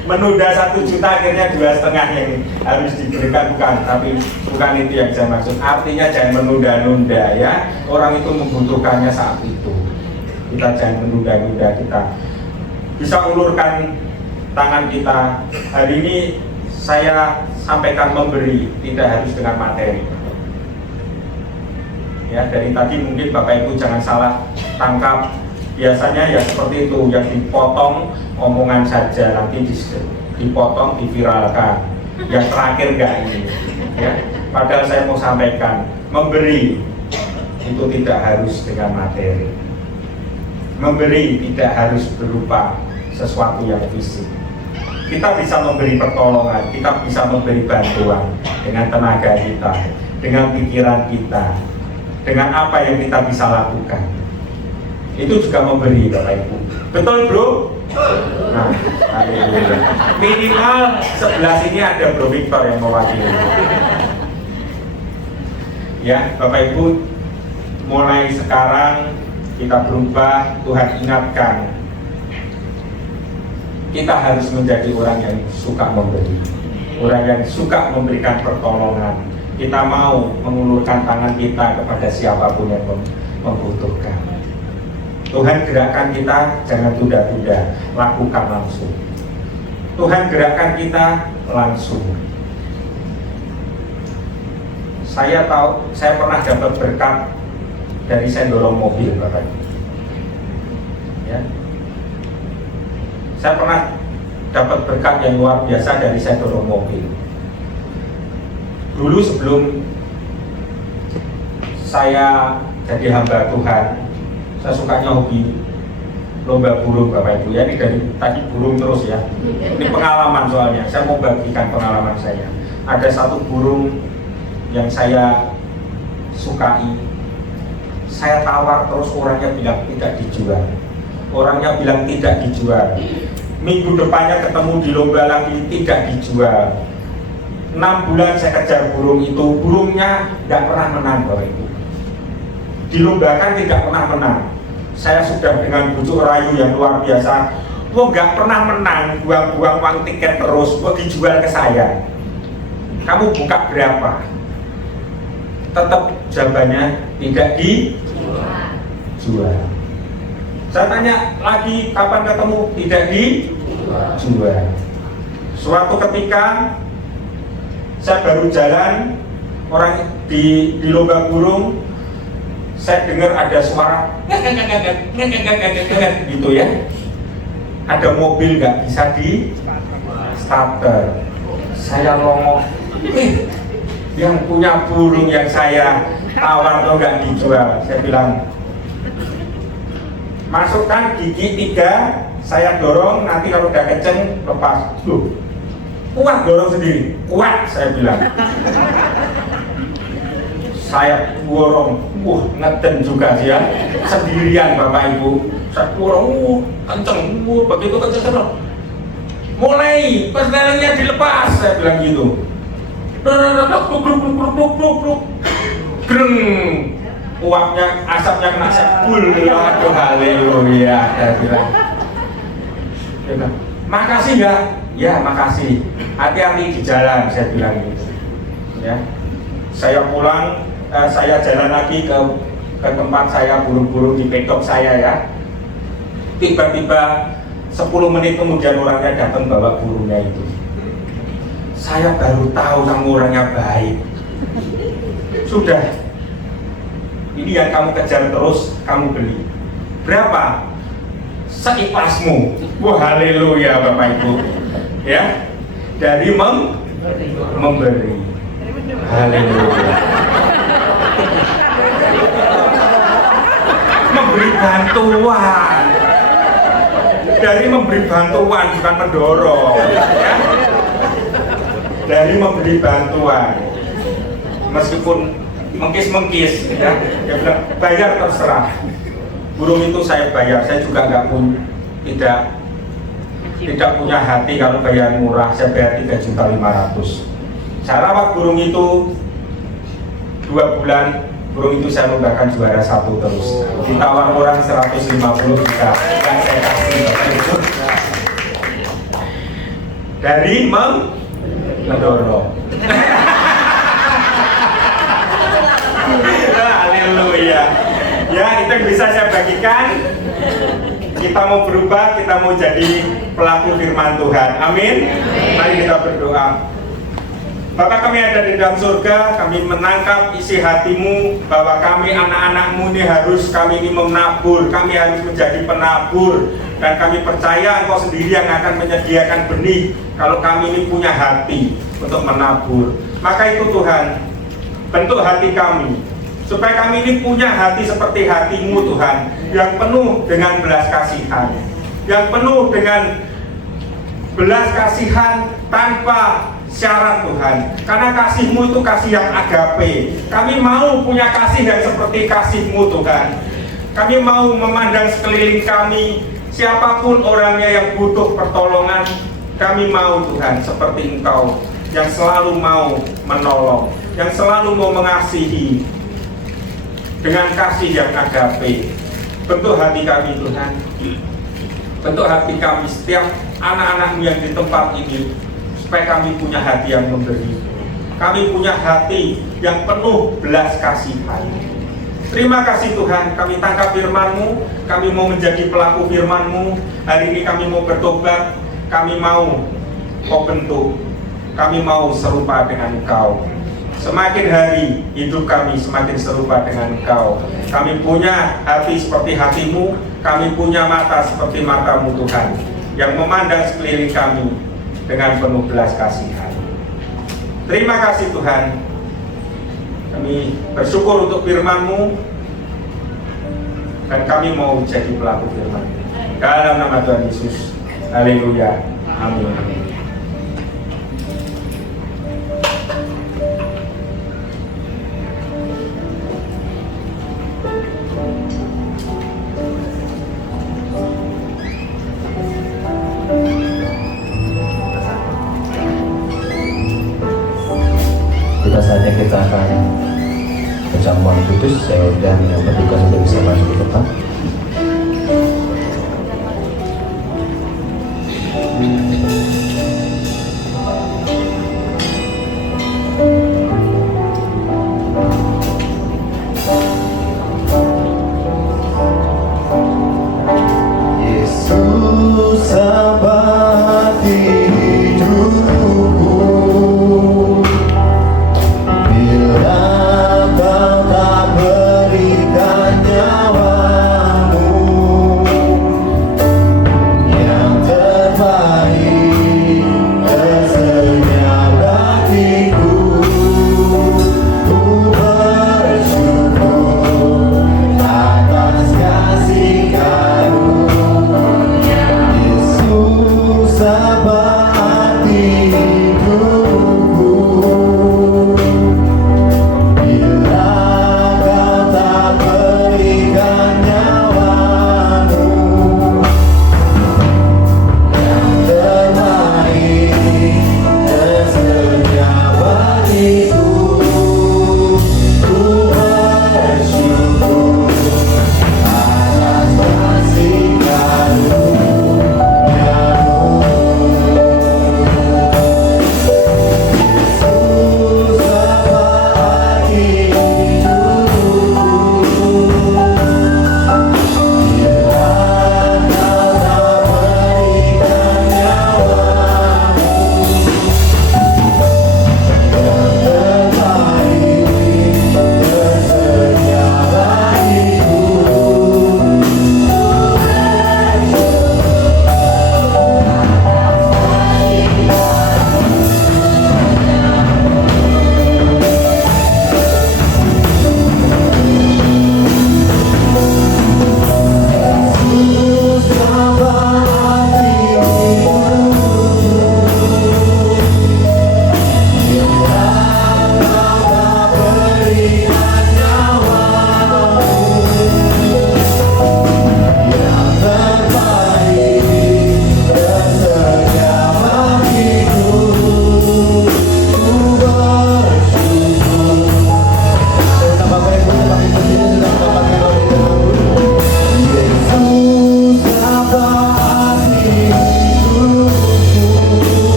Menunda 1 juta akhirnya 2,5 yang harus diberikan, tapi bukan itu yang saya maksud. Artinya jangan menunda-nunda ya. Orang itu membutuhkannya saat itu. Kita jangan menunda-nunda, kita bisa ulurkan tangan kita. Hari ini saya sampaikan memberi, tidak harus dengan materi. Ya, dari tadi mungkin Bapak Ibu jangan salah tangkap. Biasanya ya seperti itu, yang dipotong omongan saja, nanti dipotong, diviralkan. Yang terakhir enggak ini. Ya, padahal saya mau sampaikan, memberi itu tidak harus dengan materi. Memberi tidak harus berupa sesuatu yang fisik. Kita bisa memberi pertolongan, kita bisa memberi bantuan dengan tenaga kita, dengan pikiran kita, dengan apa yang kita bisa lakukan. Itu juga memberi, Bapak Ibu. Betul, Bro? Nah, minimal sebelah sini ada Bro Victor yang mewakili. Ya, Bapak Ibu, mulai sekarang kita berubah. Tuhan ingatkan, kita harus menjadi orang yang suka memberi, orang yang suka memberikan pertolongan. Kita mau mengulurkan tangan kita kepada siapapun yang membutuhkan. Tuhan gerakkan kita, jangan tunda-tunda, lakukan langsung. Tuhan gerakkan kita langsung. Saya tahu, saya pernah dapat berkat dari saya dorong mobil, Bapak. Ya. Saya pernah dapat berkat yang luar biasa dari saya dorong mobil. Dulu sebelum saya jadi hamba Tuhan, saya sukanya hobi lomba burung, Bapak Ibu. Ya, ini dari tadi burung terus ya. Ini pengalaman soalnya, saya mau bagikan pengalaman saya. Ada satu burung yang saya sukai, saya tawar terus, orangnya bilang tidak dijual. Orangnya bilang tidak dijual. Minggu depannya ketemu di lomba lagi, tidak dijual. 6 bulan saya kejar burung itu, burungnya tidak pernah menang, Bapak Ibu. Dilombakan tidak pernah menang. Saya sudah dengan bujuk rayu yang luar biasa, nggak pernah menang, buang-buang uang tiket terus, mau dijual ke saya. Kamu buka berapa? Tetap jawabannya tidak dijual. Saya tanya lagi, kapan ketemu? Tidak dijual. Suatu ketika saya baru jalan, orang di lomba burung, saya dengar ada suara gitu ya. Ada mobil nggak bisa di starter. Saya ngomong, yang punya burung yang saya tawar tuh nggak dijual. Saya bilang, masukkan gigi 3, saya dorong, nanti kalau udah kenceng lepas. Kuat dorong sendiri, kuat, saya bilang. Saya dorong, ngeden juga sih ya, sendirian Bapak Ibu. Saya dorong, kenceng, begitu kenceng. Mulai, perjalanannya dilepas, saya bilang gitu. Greng, uapnya, asapnya kena sebul. Aduh, haleluya, saya bilang. Makasih ya. Ya, makasih. Hati-hati di jalan, saya bilang gitu. Ya. Saya pulang, saya jalan lagi ke tempat saya, burung-burung di pedok saya ya. Tiba-tiba 10 menit kemudian orangnya datang bawa burungnya itu. Saya baru tahu kamu orangnya baik. Sudah, ini yang kamu kejar terus, kamu beli. Berapa? Seikhlasmu. Wah, haleluya Bapak Ibu. Ya, dari memberi. Haleluya. Memberi bantuan. Dari memberi bantuan, bukan mendorong ya. Dari memberi bantuan, meskipun mengkis ya, dia bilang bayar terserah. Burung itu saya bayar, saya juga tidak punya hati kalau bayar murah. Saya bayar 3.500.000. Saya rawat burung itu 2 bulan, burung itu saya lombakan juara 1 terus. Ditawar orang 150 juta, yang saya kasih dari mendorong. Haleluya. Ya, itu yang bisa saya bagikan. Kita mau berubah, kita mau jadi pelaku firman Tuhan. Amin. Mari kita berdoa. Bapa kami ada di dalam surga, kami menangkap isi hatimu bahwa kami anak-anakmu ini kami ini menabur, kami harus menjadi penabur, dan kami percaya Engkau sendiri yang akan menyediakan benih kalau kami ini punya hati untuk menabur. Maka itu Tuhan, bentuk hati kami supaya kami ini punya hati seperti hatimu Tuhan, yang penuh dengan belas kasihan, yang penuh dengan belas kasihan tanpa syarat Tuhan, karena kasih-Mu itu kasih yang agape. Kami mau punya kasih yang seperti kasih-Mu Tuhan. Kami mau memandang sekeliling kami, siapapun orangnya yang butuh pertolongan, kami mau Tuhan seperti Engkau yang selalu mau menolong, yang selalu mau mengasihi dengan kasih yang agape. Bentuk hati kami Tuhan, bentuk hati kami setiap anak-anak-Mu yang di tempat ini, supaya kami punya hati yang memberi, kami punya hati yang penuh belas kasihan. Terima kasih Tuhan, kami tangkap firman-Mu, kami mau menjadi pelaku firman-Mu. Hari ini kami mau bertobat, kami mau Kau bentuk, kami mau serupa dengan Engkau. Semakin hari hidup kami semakin serupa dengan Engkau. Kami punya hati seperti hati-Mu, kami punya mata seperti mata-Mu Tuhan, yang memandang sekeliling kami dengan penuh belas kasihan. Terima kasih Tuhan, kami bersyukur untuk firman-Mu, dan kami mau jadi pelaku firman. Dalam nama Tuhan Yesus, haleluya, amin. Saatnya kita akan berjamuan kudus, dan yang bertugas untuk bisa masuk ke depan. Yesus abadi hidupku, bila Kau tak berikan nyawa.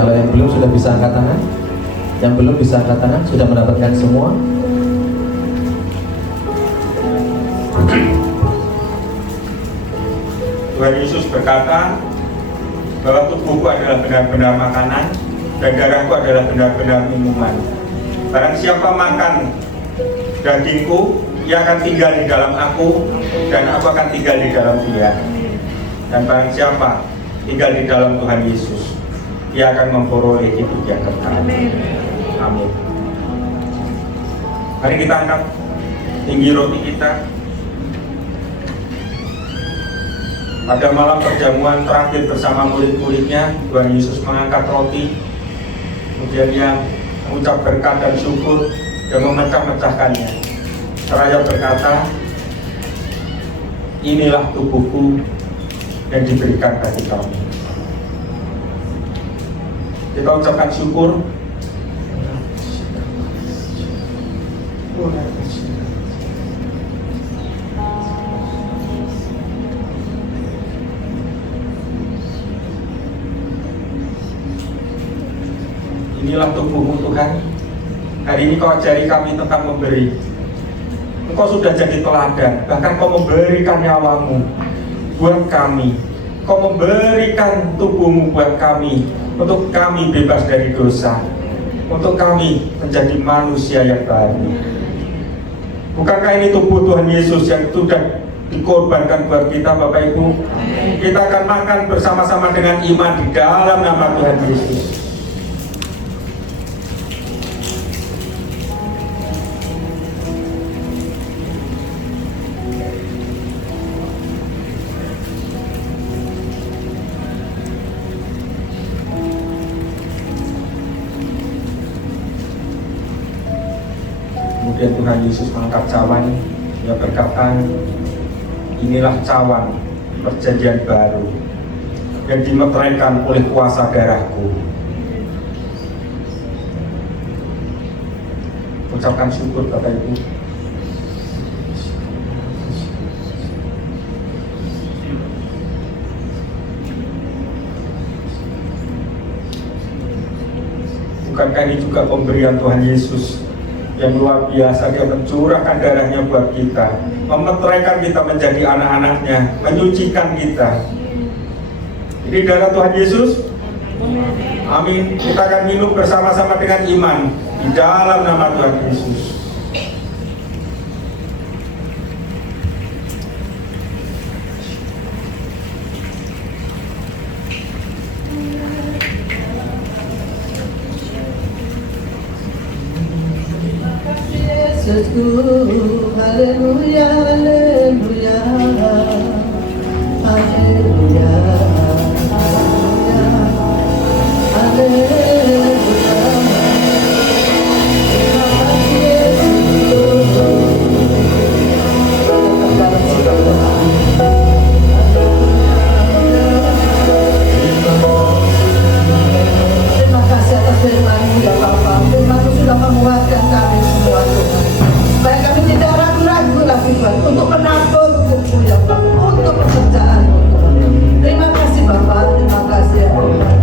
Kalau yang belum sudah bisa angkat tangan. Yang belum bisa angkat tangan sudah mendapatkan semua. Tuhan Yesus berkata bahwa tubuhku adalah benar-benar makanan dan darahku adalah benar-benar minuman. Barang siapa makan dagingku, ia akan tinggal di dalam aku dan aku akan tinggal di dalam dia. Dan barang siapa tinggal di dalam Tuhan Yesus, ia akan memperoleh hidup yang kekal. Amin. Mari kita angkat tinggi roti kita. Pada malam perjamuan terakhir bersama murid-muridnya, Tuhan Yesus mengangkat roti, kemudian Dia mengucap berkat dan syukur dan memecah-mecahkannya. Seraya berkata, inilah tubuhku yang diberikan bagi kamu. Kita ucapkan syukur. Inilah tubuhmu Tuhan. Hari ini kau ajari kami tentang memberi. Engkau sudah jadi teladan. Bahkan kau memberikan nyawamu buat kami. Kau memberikan tubuhmu buat kami, untuk kami bebas dari dosa, untuk kami menjadi manusia yang baru. Bukankah ini tubuh Tuhan Yesus yang sudah dikorbankan buat kita, Bapak Ibu? Kita akan makan bersama-sama dengan iman di dalam nama Tuhan Yesus. Kemudian Tuhan Yesus mengangkat cawan. Dia berkata, inilah cawan perjanjian baru yang dimeteraikan oleh kuasa darahku. Ucapkan syukur Bapak Ibu. Bukankah ini juga pemberian Tuhan Yesus yang luar biasa? Dia mencurahkan darahnya buat kita, memeteraikan kita menjadi anak-anaknya, menyucikan kita. Ini darah Tuhan Yesus. Amin. Kita akan minum bersama-sama dengan iman di dalam nama Tuhan Yesus. Yesusku, haleluya, haleluya, haleluya, haleluya, haleluya. Terima kasih atas firman-Mu ya Bapa. Firman-Mu sudah menguatkan kami semua Tuhan. Supaya kami tidak ragu-ragu lagi Tuhan untuk menabur hukum-Mu ya Bapa, untuk pekerjaan-Mu Tuhan. Terima kasih Bapa, terima kasih ya Tuhan.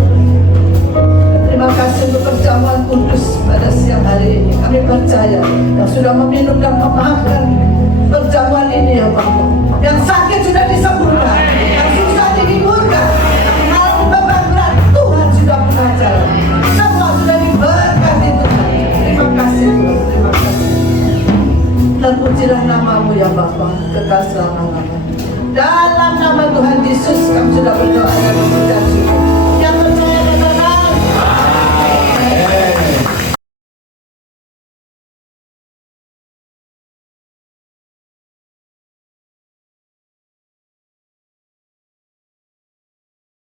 Terima kasih untuk perjamuan kudus pada siang hari ini. Kami percaya yang sudah meminum dan memakan perjamuan ini ya Bapa. Yang sakit sudah disembuhkan.